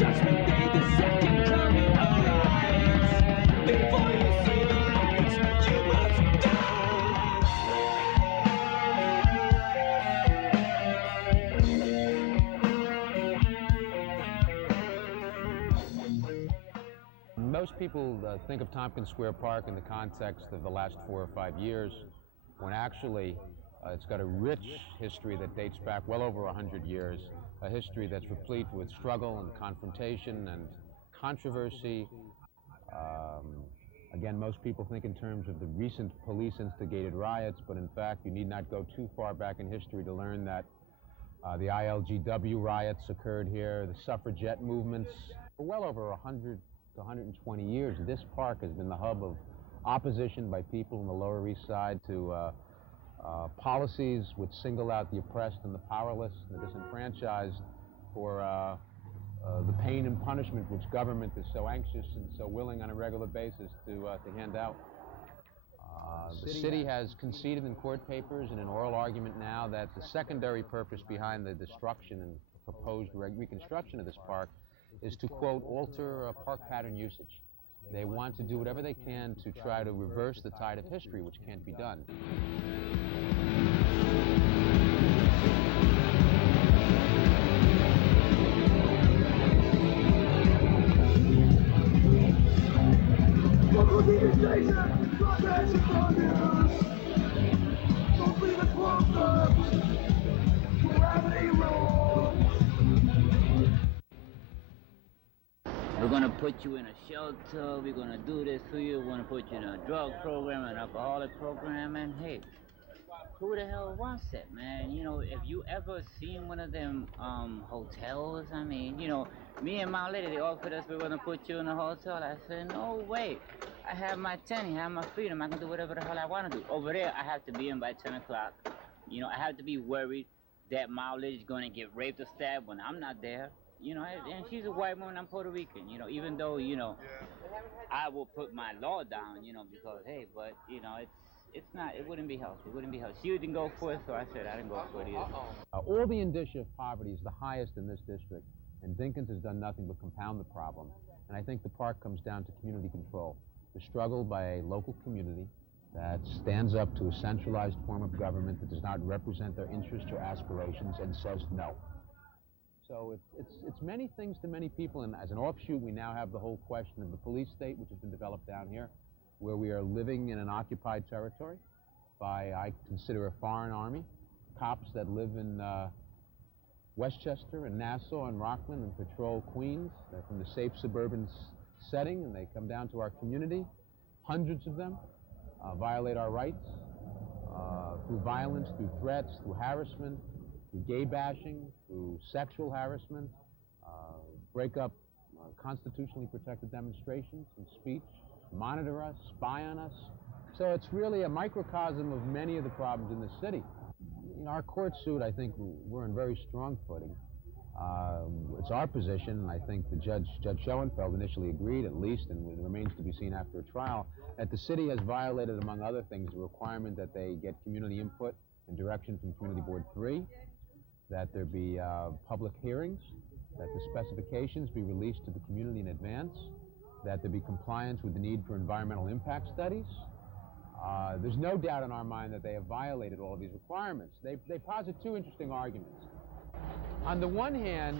Judgment Day, the second coming arrives. Before you see the light, you must Most people think of Tompkins Square Park in the context of the last 4 or 5 years, when actually it's got a rich history that dates back well over 100 years, a history that's replete with struggle and confrontation and controversy. Again, most people think in terms of the recent police-instigated riots, but in fact, you need not go too far back in history to learn that the ILGW riots occurred here, the suffragette movements. For well over 100 to 120 years, this park has been the hub of opposition by people in the Lower East Side to policies which single out the oppressed and the powerless and the disenfranchised for the pain and punishment which government is so anxious and so willing on a regular basis to hand out. The city has conceded in court papers and in oral argument now that the secondary purpose behind the destruction and proposed reconstruction of this park is to, quote, alter park pattern usage. They want to do whatever they can to try to reverse the tide of history, which can't be done. We're going to put you in a shelter, we're going to do this to you, we're going to put you in a drug program, an alcoholic program, and hey, who the hell wants that, man? You know, if you ever seen one of them hotels, I mean, you know, me and my lady, they offered us, we're going to put you in a hotel. I said, no way. I have my tent, I have my freedom, I can do whatever the hell I want to do. Over there, I have to be in by 10 o'clock. You know, I have to be worried that my lady is going to get raped or stabbed when I'm not there. You know, and she's a white woman, I'm Puerto Rican, you know, even though, you know, I will put my law down, you know, because, hey, but, you know, it's not, it wouldn't be healthy, it wouldn't be healthy. She didn't go for it, so I said I didn't go for it either. All the indicia of poverty is the highest in this district, and Dinkins has done nothing but compound the problem. And I think the park comes down to community control, the struggle by a local community that stands up to a centralized form of government that does not represent their interests or aspirations and says no. So it's many things to many people, and as an offshoot, we now have the whole question of the police state, which has been developed down here, where we are living in an occupied territory by, I consider, a foreign army, cops that live in Westchester and Nassau and Rockland and patrol Queens. They're from the safe suburban setting, and they come down to our community, hundreds of them, violate our rights through violence, through threats, through harassment, through gay bashing, through sexual harassment, break up constitutionally protected demonstrations and speech, monitor us, spy on us. So it's really a microcosm of many of the problems in the city. In our court suit, I think we're in very strong footing. It's our position, and I think the Judge Schoenfeld initially agreed, at least, and it remains to be seen after a trial, that the city has violated, among other things, the requirement that they get community input and direction from Community Board 3, that there be public hearings, that the specifications be released to the community in advance, that there be compliance with the need for environmental impact studies. There's no doubt in our mind that they have violated all of these requirements. They posit two interesting arguments. On the one hand,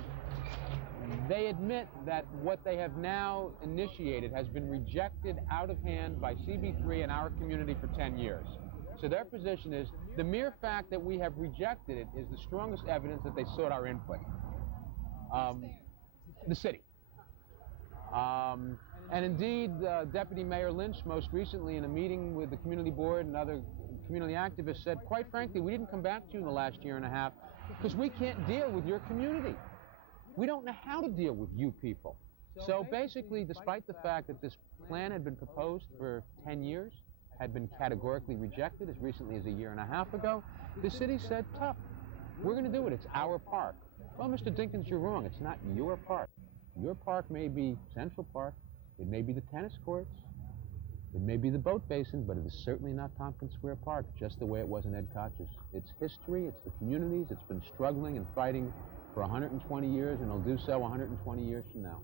they admit that what they have now initiated has been rejected out of hand by CB3 and our community for 10 years. So their position is the mere fact that we have rejected it is the strongest evidence that they sought our input. The city. And indeed, Deputy Mayor Lynch, most recently in a meeting with the community board and other community activists, said, quite frankly, we didn't come back to you in the last year and a half because we can't deal with your community. We don't know how to deal with you people. So basically, despite the fact that this plan had been proposed for 10 years, had been categorically rejected as recently as a year and a half ago, the city said, tough, we're going to do it. It's our park. Well, Mr. Dinkins, you're wrong. It's not your park. Your park may be Central Park. It may be the tennis courts. It may be the boat basin, but it is certainly not Tompkins Square Park, just the way it was in Ed Koch's. It's history, it's the communities, it's been struggling and fighting for 120 years, and it'll do so 120 years from now.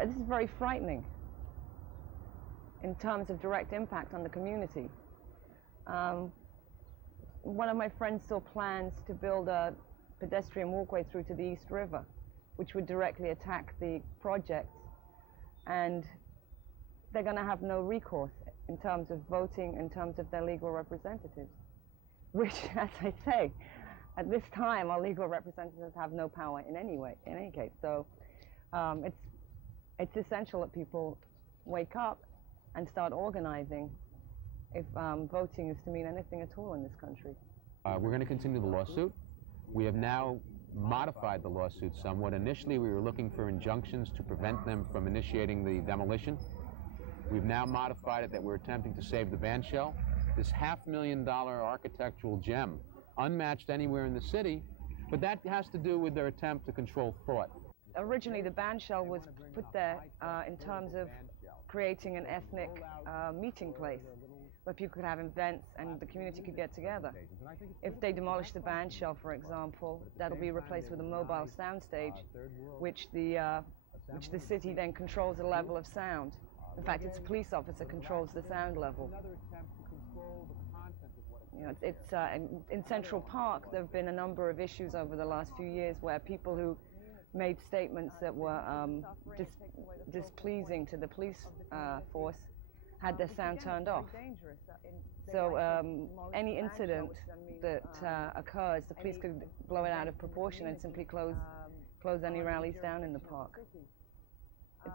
This is very frightening in terms of direct impact on the community. One of my friends still plans to build a pedestrian walkway through to the East River, which would directly attack the project, and they're going to have no recourse in terms of voting, in terms of their legal representatives, which, as I say, at this time our legal representatives have no power in any way, in any case. So it's essential that people wake up and start organizing if voting is to mean anything at all in this country. We're going to continue the lawsuit. We have now modified the lawsuit somewhat. Initially, we were looking for injunctions to prevent them from initiating the demolition. We've now modified it that we're attempting to save the bandshell, this $500,000 architectural gem, unmatched anywhere in the city, but that has to do with their attempt to control thought. Originally, the bandshell was put there in terms of creating an ethnic meeting place where people could have events and the community could get together. If they demolish the bandshell, for example, that'll be replaced with a mobile soundstage, which the city then controls the level of sound. In fact, it's a police officer controls the sound level. You know, in Central Park, there have been a number of issues over the last few years where people who made statements that were displeasing to the police force had their sound turned off. So any incident that occurs, the police could blow it out of proportion and simply close any rallies down in the park.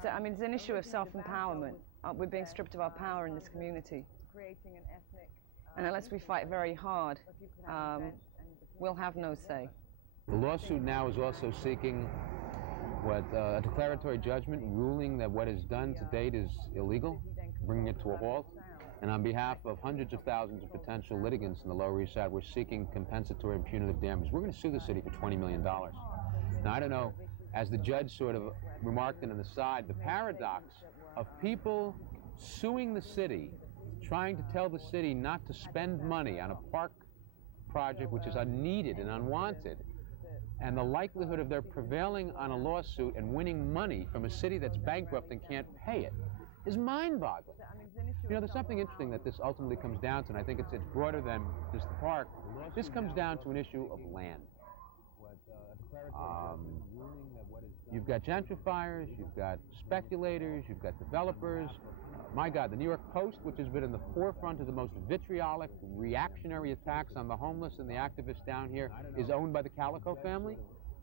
I mean, it's an issue of self-empowerment. We're being stripped of our power in this community. And unless we fight very hard, we'll have no say. The lawsuit now is also seeking a declaratory judgment ruling that what is done to date is illegal, bringing it to a halt. And on behalf of hundreds of thousands of potential litigants in the Lower East Side, we're seeking compensatory and punitive damages. We're going to sue the city for $20 million. Now, I don't know, as the judge sort of remarked in an aside, the paradox of people suing the city, trying to tell the city not to spend money on a park project which is unneeded and unwanted, and the likelihood of their prevailing on a lawsuit and winning money from a city that's bankrupt and can't pay it is mind-boggling. You know, there's something interesting that this ultimately comes down to, and I think it's broader than just the park. This comes down to an issue of land. You've got gentrifiers, you've got speculators, you've got developers. My God, the New York Post, which has been in the forefront of the most vitriolic, reactionary attacks on the homeless and the activists down here, is owned by the Calico family.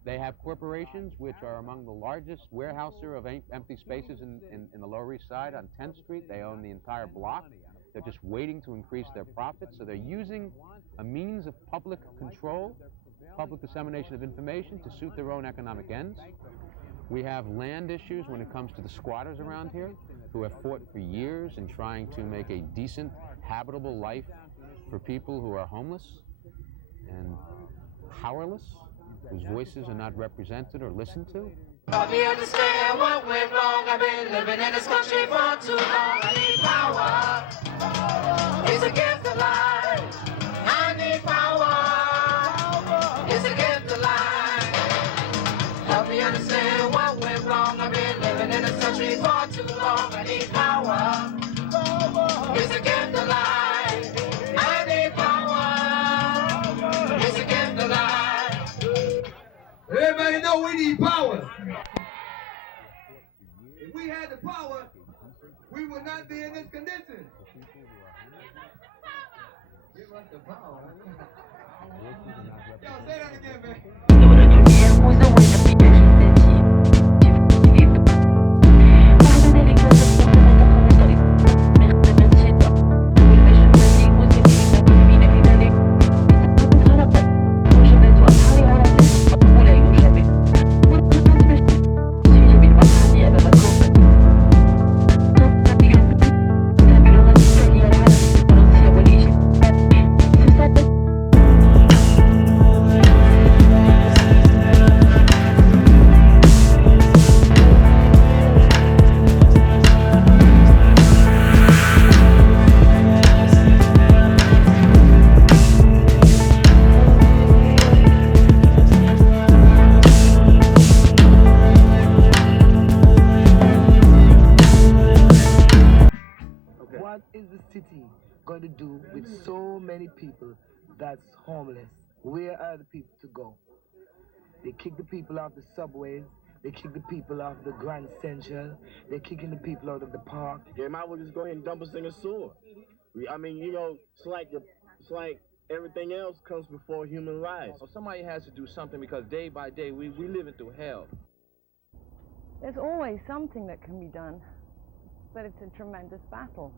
They have corporations which are among the largest warehouser of empty spaces in the Lower East Side on 10th Street. They own the entire block. They're just waiting to increase their profits. So they're using a means of public control, public dissemination of information to suit their own economic ends. We have land issues when it comes to the squatters around here who have fought for years in trying to make a decent, habitable life for people who are homeless and powerless, whose voices are not represented or listened to. Help me understand what went wrong. I've been living in this country for too long. I need power. It's a gift of life. I need power. It's a gift of life. Help me understand what went wrong. I've been living in this country for too long. I need power. It's a gift of life. I need power. It's a gift of life. Everybody know we need power. If we had the power, we would not be in this condition. Give us the power. Y'all say that again, man. many people that's homeless. Where are the people to go? They kick the people off the subways. They kick the people off the Grand Central. They're kicking the people out of the park. They might as well just go ahead and dump us in a sewer. I mean, you know, it's like everything else comes before human lives. So somebody has to do something because day by day we living through hell. There's always something that can be done, but it's a tremendous battle.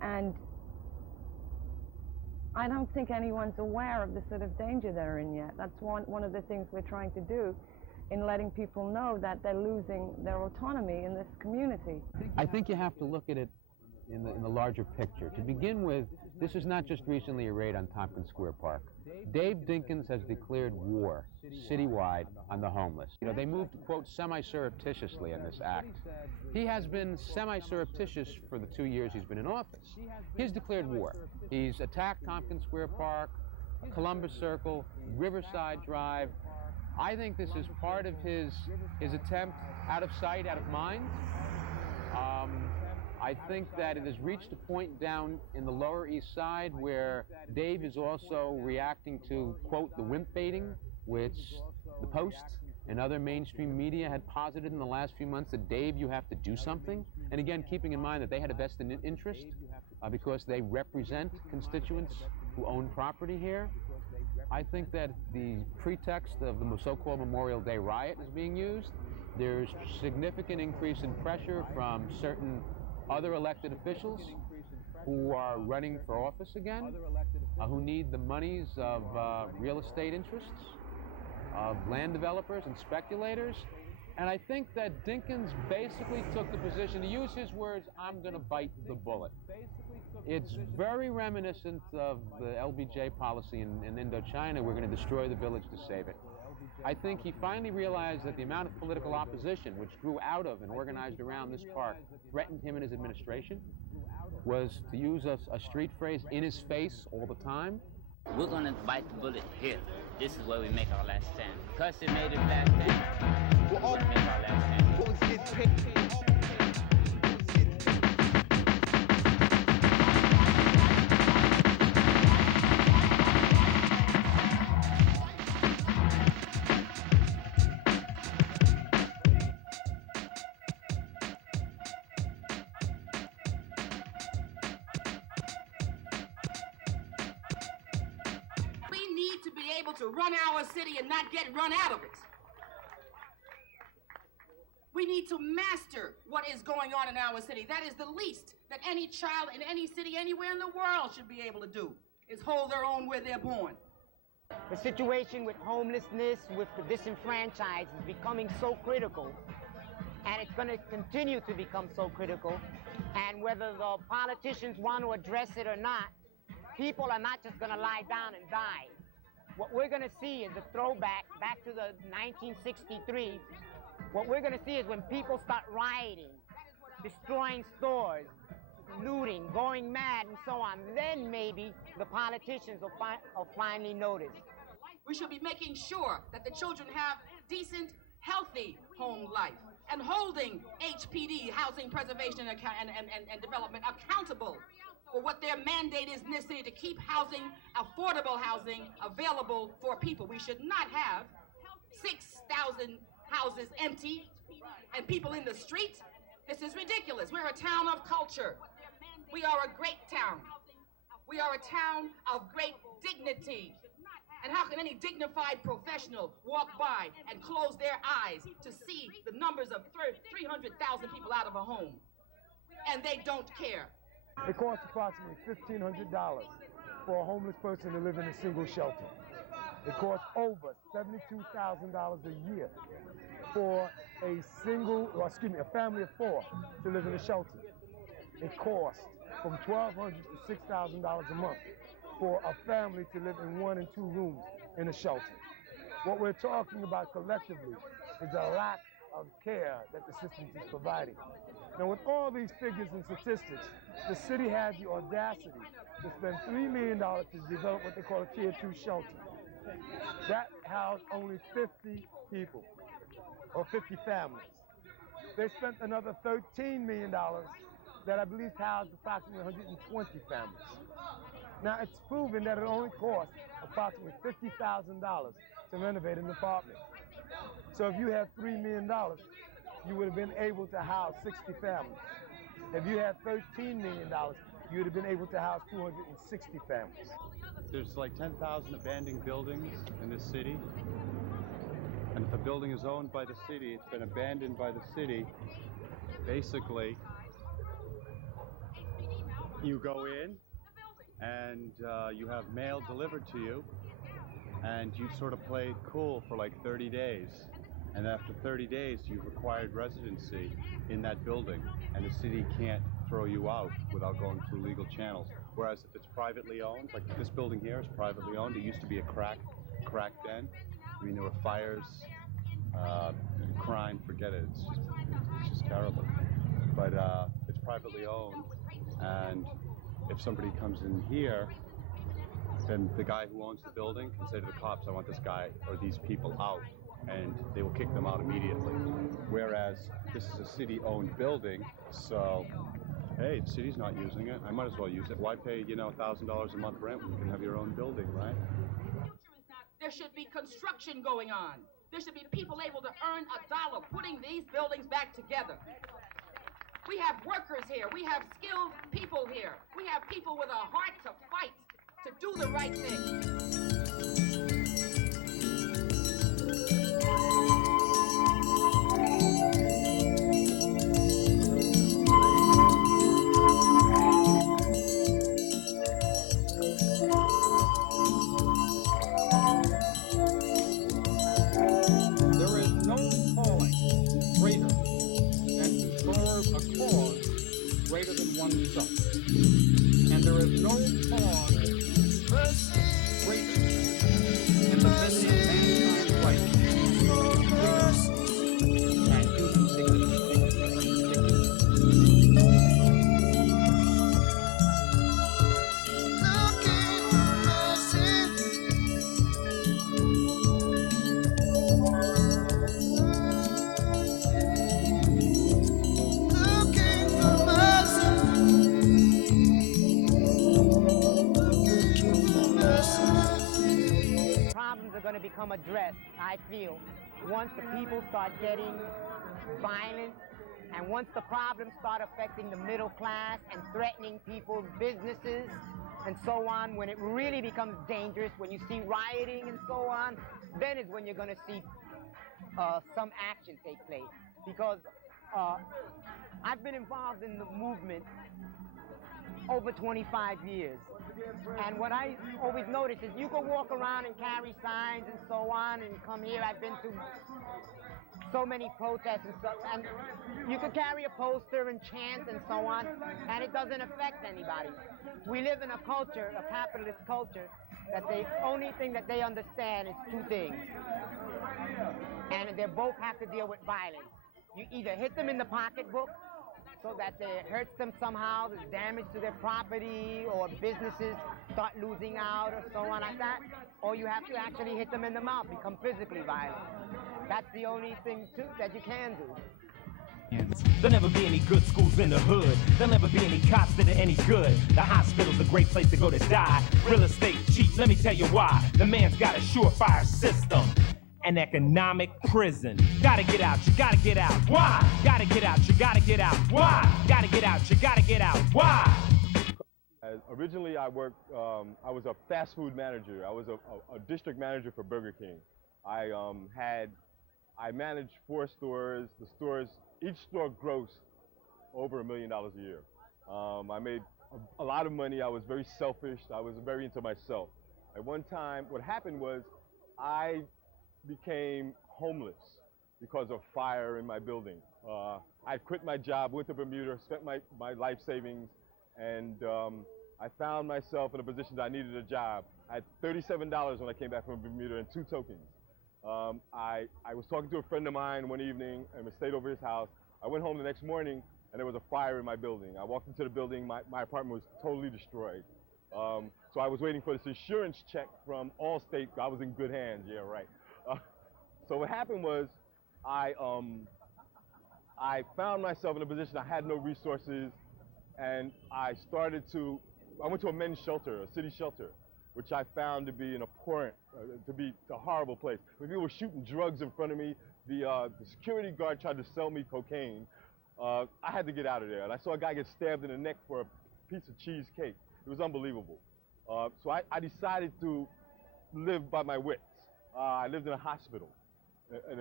And I don't think anyone's aware of the sort of danger they're in yet. That's one of the things we're trying to do in letting people know that they're losing their autonomy in this community. I think you have to look at it in the larger picture. To begin with, this is not just recently a raid on Tompkins Square Park. Dave Dinkins has declared war citywide on the homeless. You know, they moved, quote, semi-surreptitiously in this act. He has been semi-surreptitious for the 2 years he's been in office. He's declared war. He's attacked Tompkins Square Park, Columbus Circle, Riverside Drive. I think this is part of his attempt, out of sight, out of mind. I think that it has reached a point down in the Lower East Side where Dave is also reacting to, quote, the wimp baiting, which the Post and other mainstream media had posited in the last few months that, Dave, you have to do something. And again, keeping in mind that they had a vested interest because they represent constituents who own property here. I think that the pretext of the so-called Memorial Day riot is being used. There's significant increase in pressure from certain other elected officials who are running for office again, who need the monies of real estate interests, of land developers and speculators. And I think that Dinkins basically took the position, to use his words, I'm going to bite the bullet. It's very reminiscent of the LBJ policy in Indochina. We're going to destroy the village to save it. I think he finally realized that the amount of political opposition which grew out of and organized around this park threatened him and his administration, was, to use a street phrase, in his face all the time. We're gonna bite the bullet here. This is where we make our last stand. Because they made it last stand, we're gonna make our last stand. To run our city and not get run out of it. We need to master what is going on in our city. That is the least that any child in any city anywhere in the world should be able to do, is hold their own where they're born. The situation with homelessness, with the disenfranchised is becoming so critical, and it's going to continue to become so critical, and whether the politicians want to address it or not, people are not just going to lie down and die. What we're going to see is a throwback back to the 1963. What we're going to see is when people start rioting, destroying stores, looting, going mad, and so on, then maybe the politicians will finally notice. We should be making sure that the children have decent, healthy home life and holding HPD, Housing Preservation and Development, accountable for what their mandate is in this city, to keep housing, affordable housing, available for people. We should not have 6,000 houses empty and people in the street. This is ridiculous. We're a town of culture. We are a great town. We are a town of great dignity. And how can any dignified professional walk by and close their eyes to see the numbers of 300,000 people out of a home? And they don't care. It costs approximately $1,500 for a homeless person to live in a single shelter. It costs over $72,000 a year for a family of 4 to live in a shelter. It costs from $1,200 to $6,000 a month for a family to live in 1 and 2 rooms in a shelter. What we're talking about collectively is a lack of care that the system is providing. Now, with all these figures and statistics, the city has the audacity to spend $3 million to develop what they call a Tier 2 shelter. That housed only 50 people, or 50 families. They spent another $13 million that I believe housed approximately 120 families. Now, it's proven that it only costs approximately $50,000 to renovate an apartment. So if you had $3 million, you would have been able to house 60 families. If you had $13 million, you would have been able to house 260 families. There's like 10,000 abandoned buildings in this city. And if a building is owned by the city, it's been abandoned by the city. Basically, you go in and you have mail delivered to you, and you sort of play it cool for like 30 days. And after 30 days, you've acquired residency in that building, and the city can't throw you out without going through legal channels. Whereas if it's privately owned, like this building here is privately owned, it used to be a crack den. I mean, there were fires, crime, forget it, it's just terrible. But it's privately owned, and if somebody comes in here, then the guy who owns the building can say to the cops, I want this guy or these people out, and they will kick them out immediately. Whereas this is a city-owned building, so, hey, the city's not using it, I might as well use it. Why pay, you know, $1,000 a month rent when you can have your own building, right? There should be construction going on. There should be people able to earn $1 putting these buildings back together. We have workers here. We have skilled people here. We have people with a heart to fight, to do the right thing. There is no calling greater than to serve a cause greater than oneself. And there is no cause greater in defending mankind's right to freedom and human dignity. Problems are going to become addressed, I feel, once the people start getting violent, and once the problems start affecting the middle class and threatening people's businesses and so on. When it really becomes dangerous, when you see rioting and so on, then is when you're going to see some action take place. Because I've been involved in the movement over 25 years. And what I always notice is you can walk around and carry signs and so on and come here. I've been to so many protests and so, and you could carry a poster and chant and so on, and it doesn't affect anybody. We live in a culture, a capitalist culture, that the only thing that they understand is two things. And they both have to deal with violence. You either hit them in the pocketbook so that it hurts them somehow, there's damage to their property, or businesses start losing out or so on like that, or you have to actually hit them in the mouth, become physically violent. That's the only thing, too, that you can do. There'll never be any good schools in the hood. There'll never be any cops that are any good. The hospital's a great place to go to die. Real estate cheap, let me tell you why. The man's got a surefire system. An economic prison. Gotta get out, you gotta get out. Why? Gotta get out, you gotta get out. Why? Gotta get out, you gotta get out. Why? Originally, I worked, I was a fast food manager. I was a district manager for Burger King. I managed 4 stores. The stores, each store grossed over $1 million a year. I made a lot of money. I was very selfish. I was very into myself. At one time, what happened was I became homeless because of fire in my building. I quit my job, went to Bermuda, spent my life savings, and I found myself in a position that I needed a job. I had $37 when I came back from Bermuda and 2 tokens. I was talking to a friend of mine one evening and stayed over his house. I went home the next morning and there was a fire in my building. I walked into the building, my apartment was totally destroyed. So I was waiting for this insurance check from Allstate. I was in good hands, yeah, right. So what happened was I found myself in a position I had no resources. and I went to a men's shelter, a city shelter, which I found to be an abhorrent, to be a horrible place. When people were shooting drugs in front of me, the security guard tried to sell me cocaine. I had to get out of there. And I saw a guy get stabbed in the neck for a piece of cheesecake. It was unbelievable. So I decided to live by my wits. I lived in a hospital, in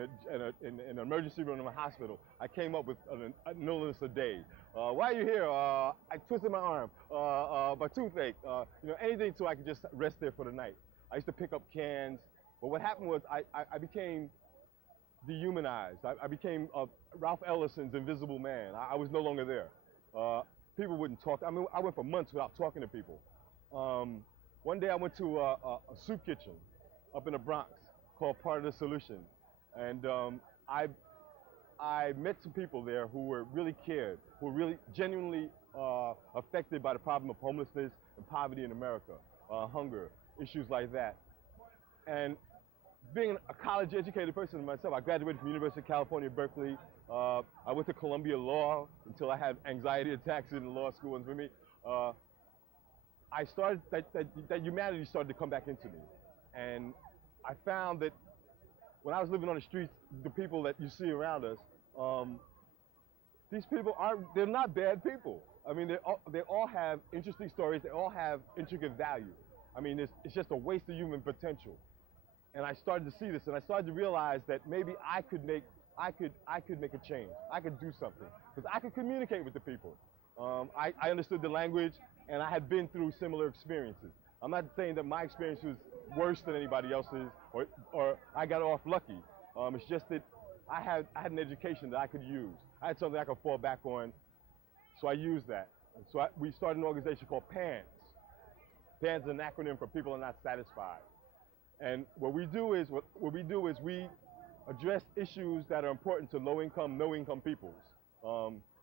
an emergency room in a hospital. I came up with an illness a day. Why are you here? I twisted my arm, my toothache, anything so I could just rest there for the night. I used to pick up cans, but what happened was I became dehumanized. I became Ralph Ellison's Invisible Man. I was no longer there. People wouldn't talk. I mean, I went for months without talking to people. One day I went to a soup kitchen up in the Bronx called Part of the Solution. And I met some people there who were really cared, who were really genuinely affected by the problem of homelessness and poverty in America, hunger, issues like that. And being a college-educated person myself, I graduated from University of California, Berkeley. I went to Columbia Law until I had anxiety attacks in the law school. And for me, I started, that humanity started to come back into me. And I found that when I was living on the streets, the people that you see around us, these people they're not bad people. I mean, they all have interesting stories. They all have intricate value. I mean, it's just a waste of human potential. And I started to see this, and I started to realize that maybe I could make a change. I could do something, because I could communicate with the people. I understood the language, and I had been through similar experiences. I'm not saying that my experience was worse than anybody else's, or I got off lucky. It's just that I had an education that I could use. I had something I could fall back on, so I used that. And so we started an organization called PANS. PANS is an acronym for People Are Not Satisfied. And what we do is we address issues that are important to low-income, no-income peoples.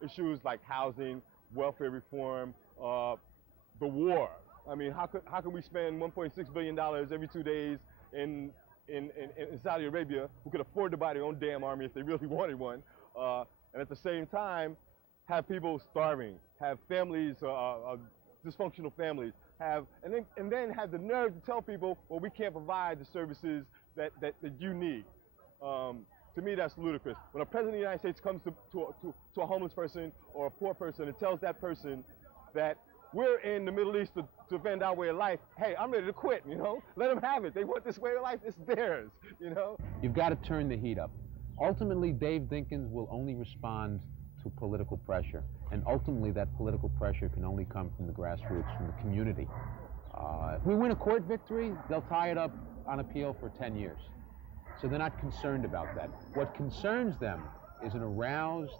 Issues like housing, welfare reform, the war. I mean, how can we spend $1.6 billion every 2 days in Saudi Arabia, who could afford to buy their own damn army if they really wanted one, and at the same time have people starving, have families, dysfunctional families, and then have the nerve to tell people, well, we can't provide the services that you need. To me, that's ludicrous. When a president of the United States comes to a homeless person or a poor person and tells that person that we're in the Middle East to defend our way of life, hey, I'm ready to quit, Let them have it. They want this way of life, it's theirs, You've got to turn the heat up. Ultimately, Dave Dinkins will only respond to political pressure, and ultimately that political pressure can only come from the grassroots, from the community. If we win a court victory, they'll tie it up on appeal for 10 years. So they're not concerned about that. What concerns them is an aroused,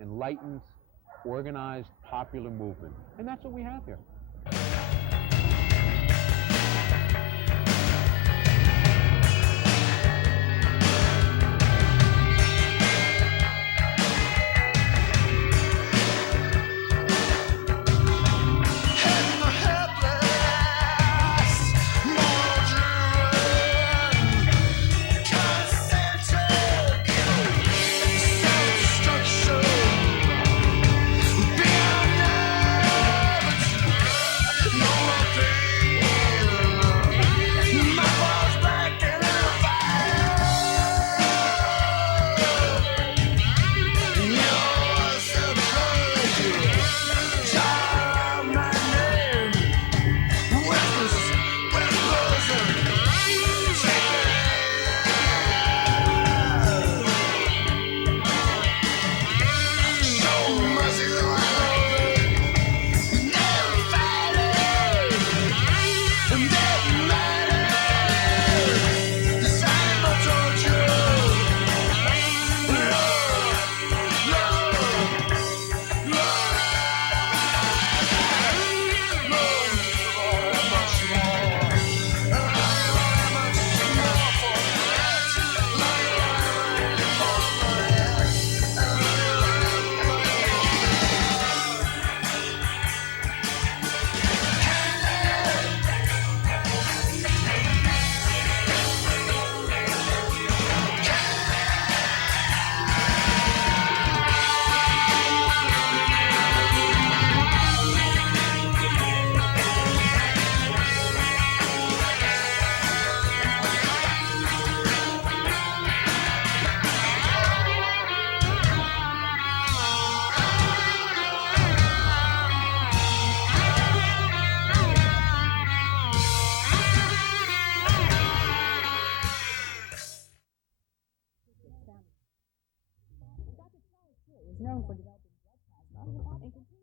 enlightened, organized, popular movement. And that's what we have here. It's known for developing blood plasma and